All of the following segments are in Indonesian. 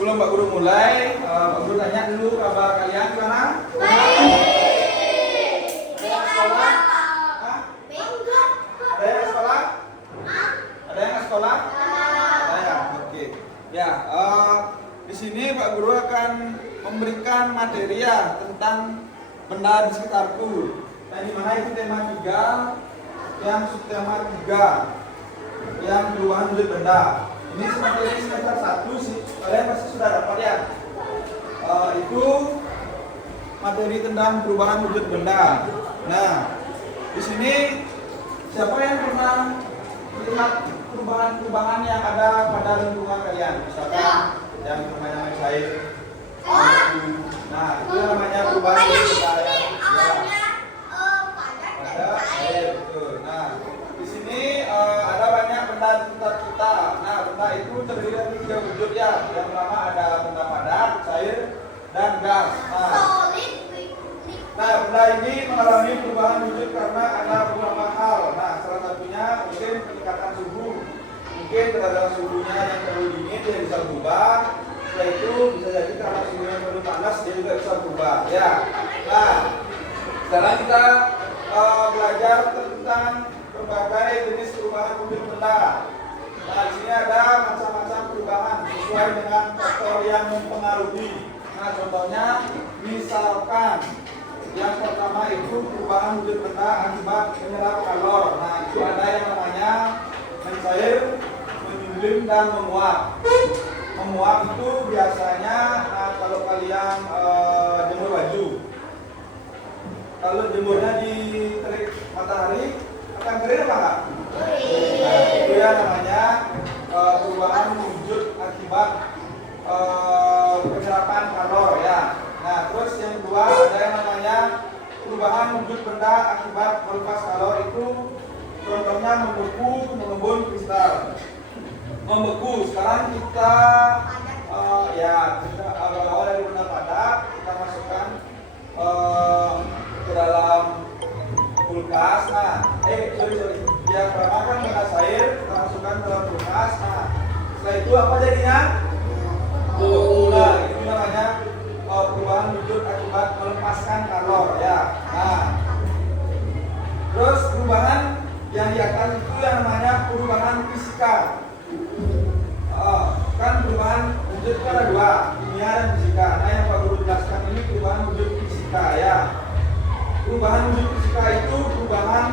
sebelum Pak Guru mulai, Pak Guru tanya dulu kabar kalian gimana? Sekolah? Ada yang sekolah? Ada yang sekolah? Ada ya, oke. Ya, di sini Pak Guru akan memberikan materi ya tentang benda di sekitarku. Nah, di mana itu tema 3, yang subtema 3, yang perubahan wujud benda. Ini materi semester 1 sih, kalian pasti sudah dapat ya. Itu materi tentang perubahan wujud benda. Nah, di sini siapa yang pernah melihat perubahan-perubahan yang ada pada lingkungan kalian? Misalkan yang namanya main cair. Nah, itu namanya perubahan wujud benda. Ada air, betul. Nah, di sini ada banyak benda di sekitar kita. Nah, benda itu terdiri dari 3 wujud ya. Yang pertama ada benda padat, cair, dan gas. Nah, benda ini mengalami perubahan wujud karena ada beberapa hal. Nah, salah satunya mungkin peningkatan suhu. Mungkin keadaan suhunya yang terlalu dingin dia bisa berubah. Setelah itu bisa jadi karena suhunya yang terlalu panas dia juga bisa berubah. Ya. Nah, sekarang kita belajar tentang berbagai jenis perubahan wujud benda. Nah, di sini ada macam-macam perubahan sesuai dengan faktor yang mempengaruhi. Nah, contohnya misalkan yang pertama itu perubahan wujud benda akibat menyerap kalor. Nah, itu ada yang namanya mencair, menyulim, dan menguap. Menguap itu biasanya kalau kalian jemur baju. Kalau jemurnya di terik matahari akan kering apa enggak? Nah, itu ya namanya perubahan wujud akibat penyerapan kalor ya. Nah, terus yang kedua ada yang namanya perubahan wujud benda akibat melepas kalor itu contohnya membeku, mengembun kristal. Membeku, sekarang kita kita awal dari benda padat kita masukkan ke dalam kulkas. Nah, yang pertama kan benda cair kita masukkan ke dalam kulkas. Nah, setelah itu apa jadinya? Nah, itu namanya perubahan wujud akibat melepaskan kalor ya. Nah, terus perubahan yang di atas itu yang namanya perubahan fisika. Kan perubahan wujud itu ada 2, kimia dan fisika. Nah, yang Pak Guru jelaskan ini perubahan wujud fisika ya. Perubahan wujud fisika itu perubahan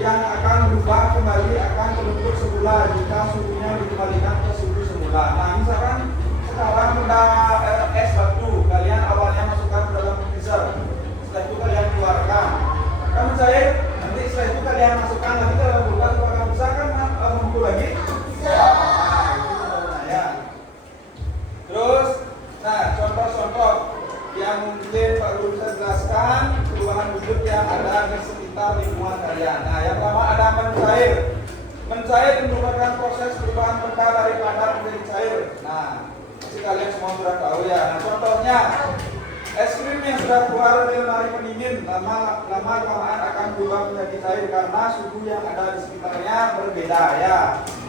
yang akan berubah kembali akan ke bentuk semula jika suhunya dikembalikan ke suhu semula. Nah, misalkan sekarang benda es batu kalian awalnya masukkan ke dalam freezer, setelah itu kalian keluarkan, kan mencair. Nanti setelah itu kalian masukkan lagi ke dalam kulkas, apakah bisa kan mengumpul lagi? Terus, nah contoh-contoh yang mungkin Pak Guru bisa jelaskan perubahan wujud yang ada di sekitar lingkungan kalian. Nah, yang pertama ada mencair. Mencair merupakan proses perubahan benda dari padat menjadi cair. Nah, pasti kalian semua sudah tahu ya. Nah, contohnya es krim yang sudah keluar dari lemari pendingin lama kelamaan akan berubah menjadi cair karena suhu yang ada di sekitarnya berbeda ya.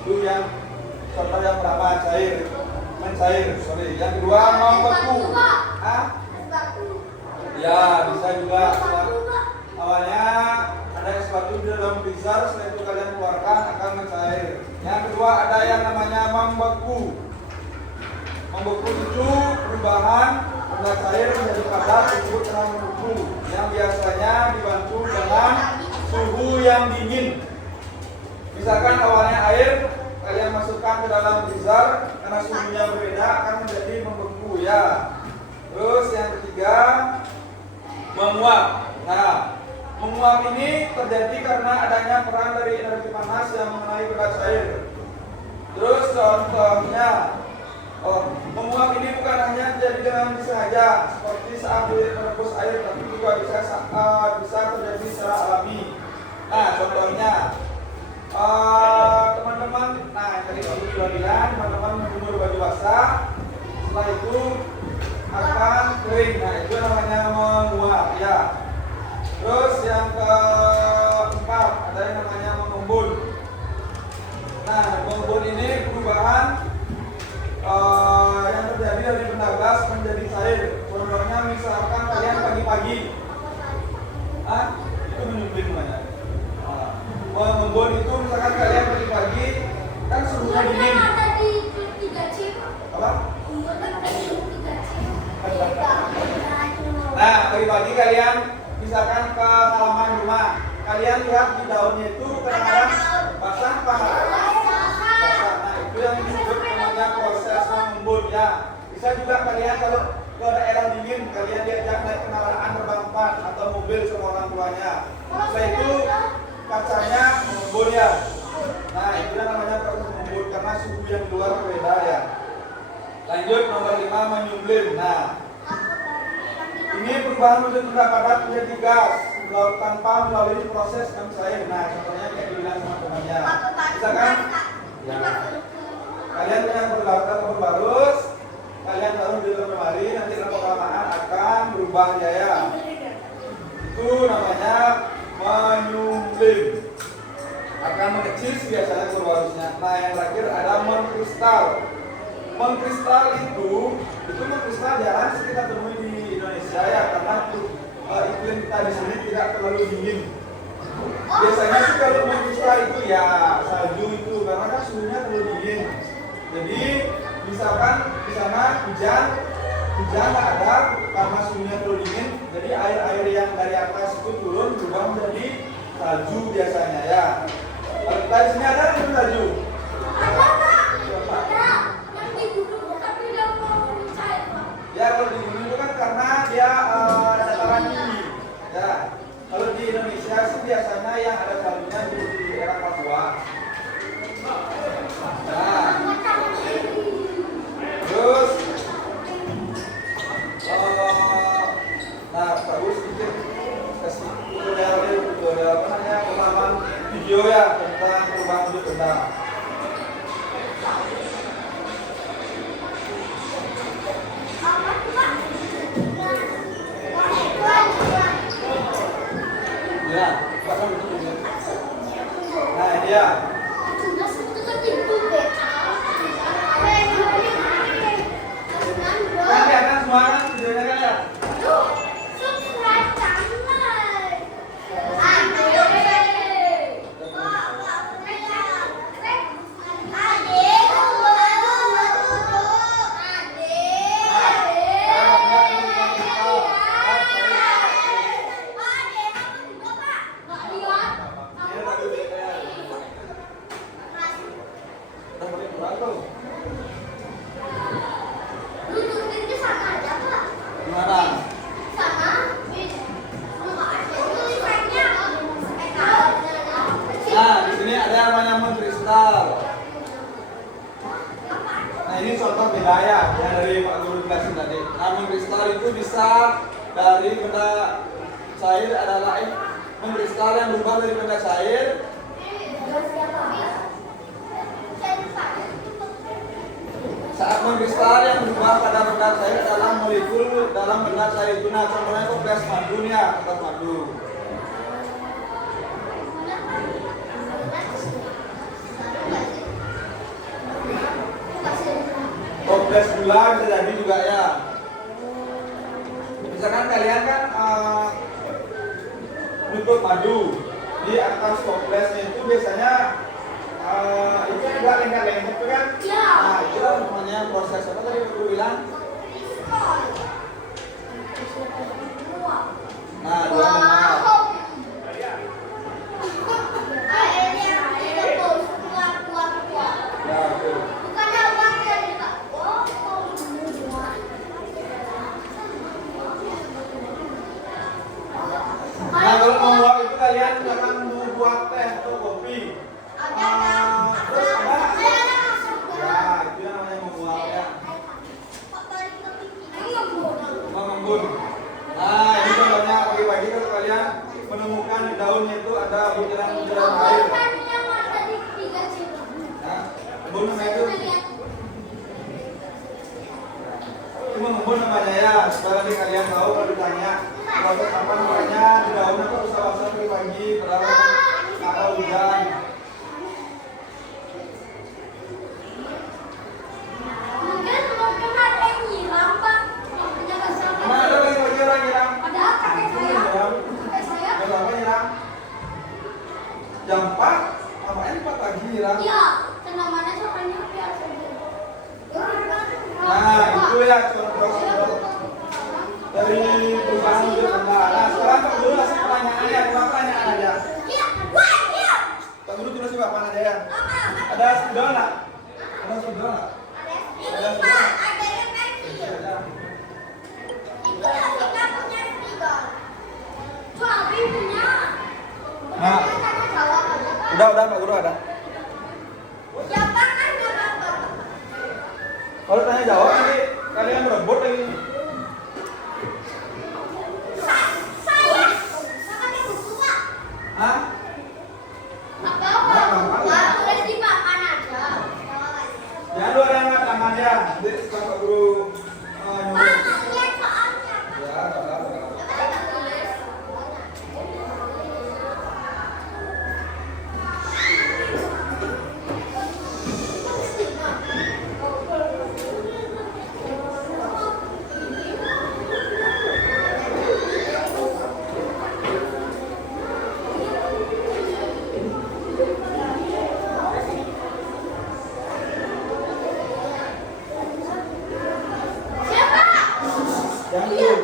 Itu yang contoh yang pertama cair. Mencair, yang kedua membeku. Ya, bisa juga. Awalnya ada es batu di dalam freezer, setelah itu kalian keluarkan akan mencair. Yang kedua ada yang namanya membeku. Membeku itu perubahan benda cair menjadi padat disebut dengan membeku, yang biasanya dibantu dengan suhu yang dingin. Misalkan awalnya air kalian masukkan ke dalam freezer karena suhunya berbeda akan menjadi membeku ya. Terus yang ketiga menguap. Nah, menguap ini terjadi karena adanya peran dari energi panas yang mengenai benda cair. Terus contohnya menguap ini bukan hanya terjadi dengan disengaja seperti saat merebus air, tapi juga bisa terjadi secara alami. Nah, contohnya teman-teman, nah tadi aku sudah bilang teman-teman menjemur baju basah, setelah itu akan kering. Nah, itu namanya menguap ya. Terus yang keempat ada yang namanya mengembun. Nah, mengembun ini perubahan yang terjadi gas menjadi cair. Contohnya misalkan kalian pagi-pagi, itu menyumbing namanya. Mengembun itu misalkan kalian pagi-pagi kan suhunya dingin. Apa? Nah, pagi-pagi kalian misalkan ke halaman rumah, kalian lihat di daunnya itu kadang-kadang basah apa? Basah. Nah, itu yang disebut namanya proses mengembun ya. Bisa juga kalian kalau ke daerah dingin, kalian diajak naik kendaraan berbahan atau mobil sama orang tuanya. Setelah itu kacanya mengembun ya. Nah, itu yang namanya proses mengembun karena suhu yang di luar berbeda ya. Lanjut nomor 5 menyublim. Nah, ini perubahan wujud benda padat menjadi gas tanpa melalui proses cair. Nah, contohnya kayak dibilang sama temannya. Misalkan ya, kalian punya telur barus, kalian taruh di dalam lemari, nanti lama kelamaan akan berubah ya. Itu namanya menyumblim. Akan mengecil biasanya telur barusnya. Nah, yang terakhir ada mengkristal. Mengkristal itu mengkristal jarang sih kita temui di Indonesia ya, karena iklim kita di sini tidak terlalu dingin. Biasanya sih kalau mengkristal itu ya salju itu, karena kan suhunya terlalu dingin. Jadi misalkan di sana hujan nggak ada karena suhunya terlalu dingin, jadi air yang dari atas itu turun berubah menjadi salju biasanya ya. Kalau kita di sini ada belum salju? Ya, kalau di gunung itu kan karena dia dataran tinggi. Ya, kalau di Indonesia sih biasanya yang ada saljunya di daerah Papua. Nah, terus, bagus sedikit kasih tutorial apa namanya pemahaman video ya tentang perubahan wujud benda. Ya, nah dia. Kan kelihatan semua kan videonya kan ya? Nah, ini contoh beda ya, yang dari Pak Guru jelasin tadi. Nah, mengkristal itu bisa dari benda cair adalah mengkristal yang berubah dari benda cair. Saat mengkristal yang berubah pada benda cair adalah molekul dalam benda cair itu. Nah, contohnya itu gas madu nih ya, gas madu. Toples gula bisa jadi juga ya. Misalkan kalian kan nutup madu di atas toplesnya itu biasanya itu juga lengket-lengket itu kan? Ya. Nah, itu namanya proses apa tadi aku bilang? Nah, dua menguap. Nah, kalau menguap itu kalian jangan membuat teh atau kopi. Terus ada? Ya, itu yang namanya menguap ya. Mengembun. Nah, ini contohnya pagi-pagi kalau kalian menemukan di daunnya itu ada butiran-butiran air. Nah, embun namanya itu. Itu mengembun namanya ya. Sekarang kalian tahu kalau ditanya proses apa namanya di daunnya kok usah-usah pagi-pagi terlalu atau hujan. Mungkin ada yang nyiram Pak. ya, dari perubahan wujud karna. Nah, sekarang Pak Guru kasih pertanyaannya, cuma pertanyaan aja. Pak Guru tulis di papan aja ya. Ada spidol nggak? Ada spidol nggak? Ada spidol. Nah, udah Pak Guru ada. Kalau tanya jawab nanti kalian berebut lagi. Hah? Jangan lu ada angkat tangannya. Nanti Pak Guru nyuruh. Ya, jangan dulu.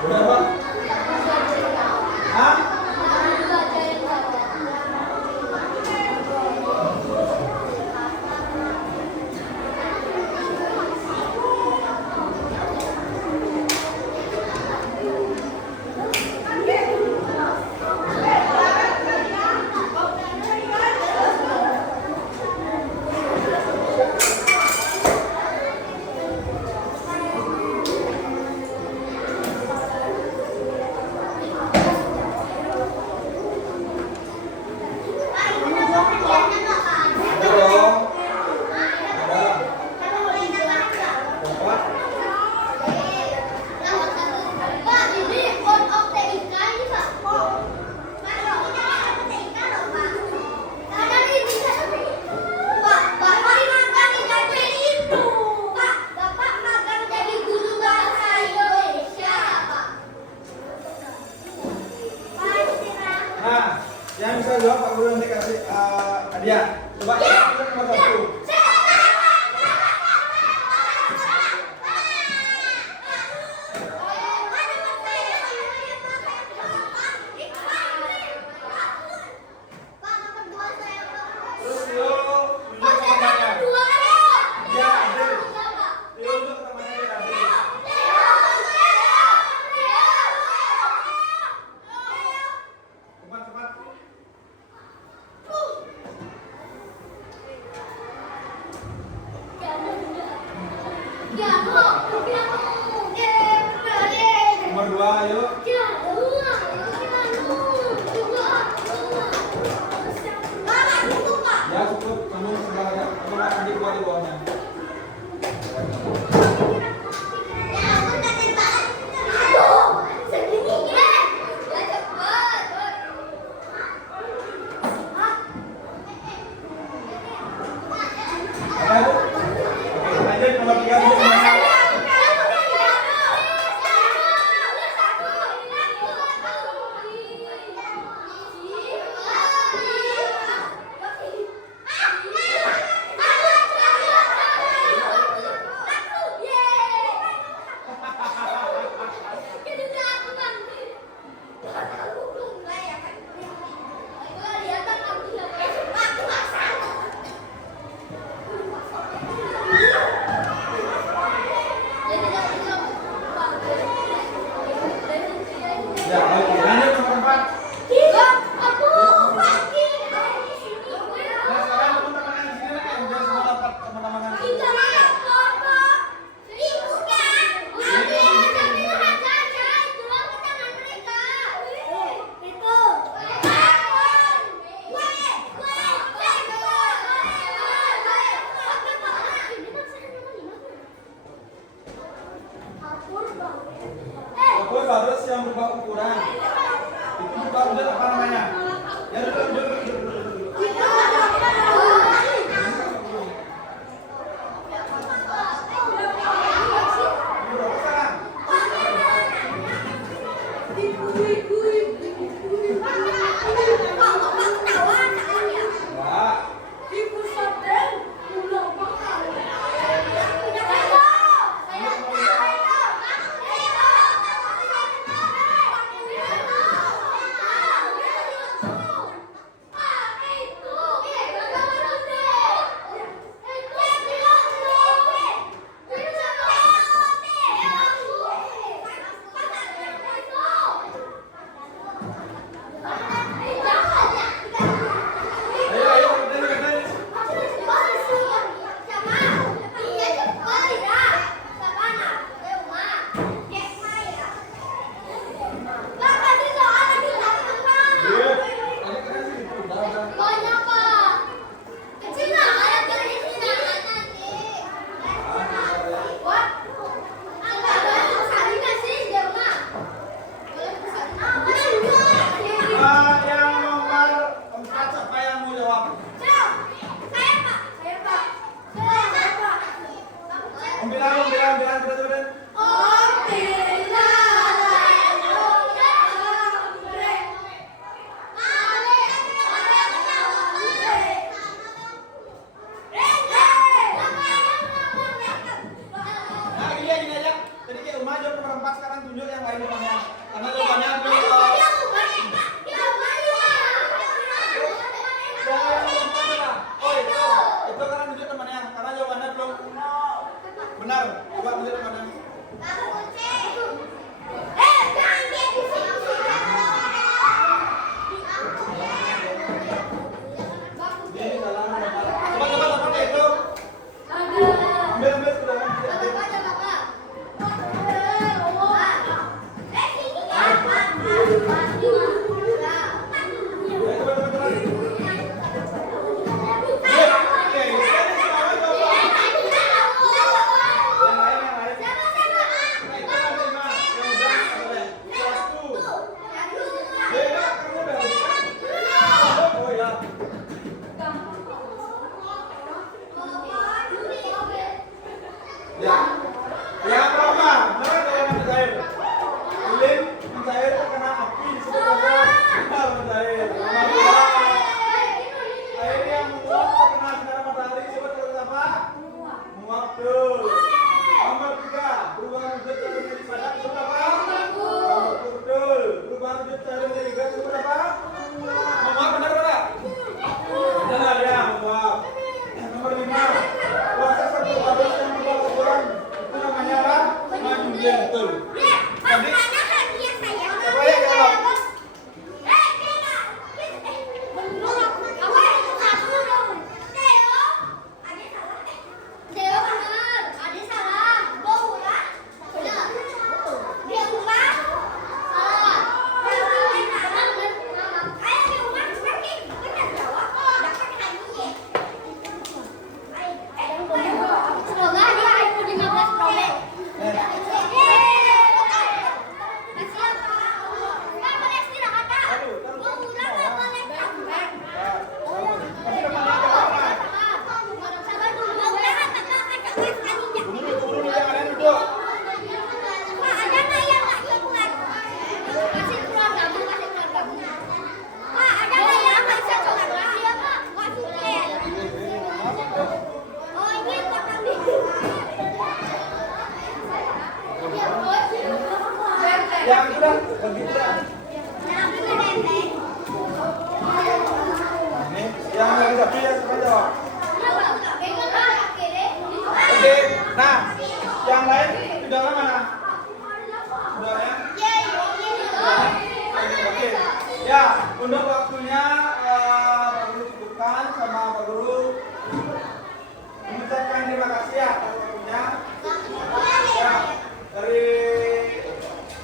Udah Pak? Hah? Yang bisa jawab Pak Guru nanti kasih hadiah. Coba nomor 1. Ya, oke. Lanjut nomor 4. Nah, sekarang teman-teman yang di sini nih, udah semua dapat teman-teman yang di sini. Dapur harus yang berubah ukuran. Itu buka udah apa namanya? Ya duduk. Berapa sekarang? Sekarang tunjuk yang lain depannya. Karena depannya itu karena tunjuk temannya. Karena jawabannya belum benar. Coba tunjuk temannya. Coba itu. Ambil sudah. Ya, yang pertama, benar atau yang mencair? Lilin mencair karena api disebut benar mencair. Nomor 2, air yang menguap terkena sinar matahari disebut apa? Menguap tuh. Nomor 3, perubahan wujud cair menjadi padat disebut apa? Betul. Perubahan wujud cair menjadi gas disebut apa? Menguap, benar benar? Benar ya, menguap. Nomor 5, proses berbaris yang berubah ukuran itu namanya apa? Maju dia betul. Tadi apa ya jawab? Yang sudah begitu dah. Ini yang lagi sapi ya sudah jawab. Oke, nah yang lain di dalam mana? Sudah ya? Untuk waktunya Pak Guru cukupkan sama Pak Guru mengucapkan terima kasih ya atas waktunya. Ya, dari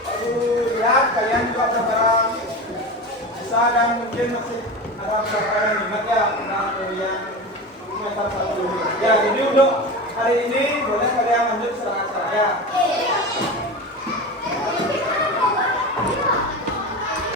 Pak Guru lihat kalian juga barang bisa dan mungkin masih ada beberapa yang ingat ya tentang yang semester 1 ini. Ya, jadi untuk hari ini